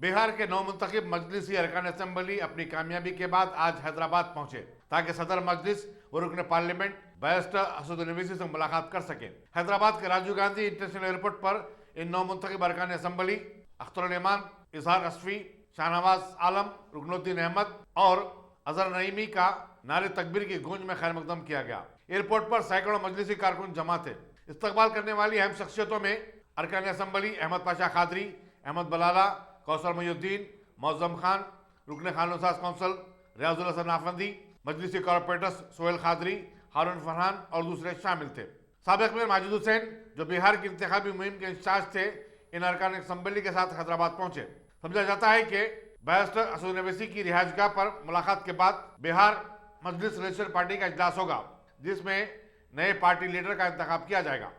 बिहार के नवमुंतखब मजलिसी अरकान असेंबली अपनी कामयाबी के बाद आज हैदराबाद पहुंचे ताकि सदर मजलिस और रुकन पार्लियामेंट बैरिस्टर असदुद्दीन ओवैसी से मुलाकात कर सके। हैदराबाद के Rajiv Gandhi international airport per in नवमुंतखब अरकान असेंबली अख्तर इमान, इजहार असफी, शाहनवाज आलम, रुकनुद्दीन अहमद और अजहर नईमी का नारे तकबीर की गूंज में खैर मकदम किया गया। एयरपोर्ट पर सैकड़ों मजलिसी कारकुन जमा थे। इस्तकबाल करने वाली अहम शख्सियतों में अरकान असेंबली अहमद पाशा खादरी, अहमद बलाला, कौसर मोहिउद्दीन, मौजम खान, रुकन खानुसाज कौंसल रियाजुल हसन नाफंदी, मजलिसी कॉर्पोरेटर्स सोहेल खादरी, हारून फरहान और दूसरे शामिल थे। साबिक मेयर माजिद हुसैन, जो बिहार की इंतखाबी मुहिम के इंचार्ज थे, इन अरकान असेंबली के साथ हैदराबाद पहुंचे। समझा जाता है कि बैरिस्टर असदुद्दीन ओवैसी की रिहाइशगाह पर मुलाकात के बाद बिहार मजलिस लेजिस्लेटिव पार्टी का इजलास होगा, जिसमें नए पार्टी लीडर का इंतखाब किया जाएगा।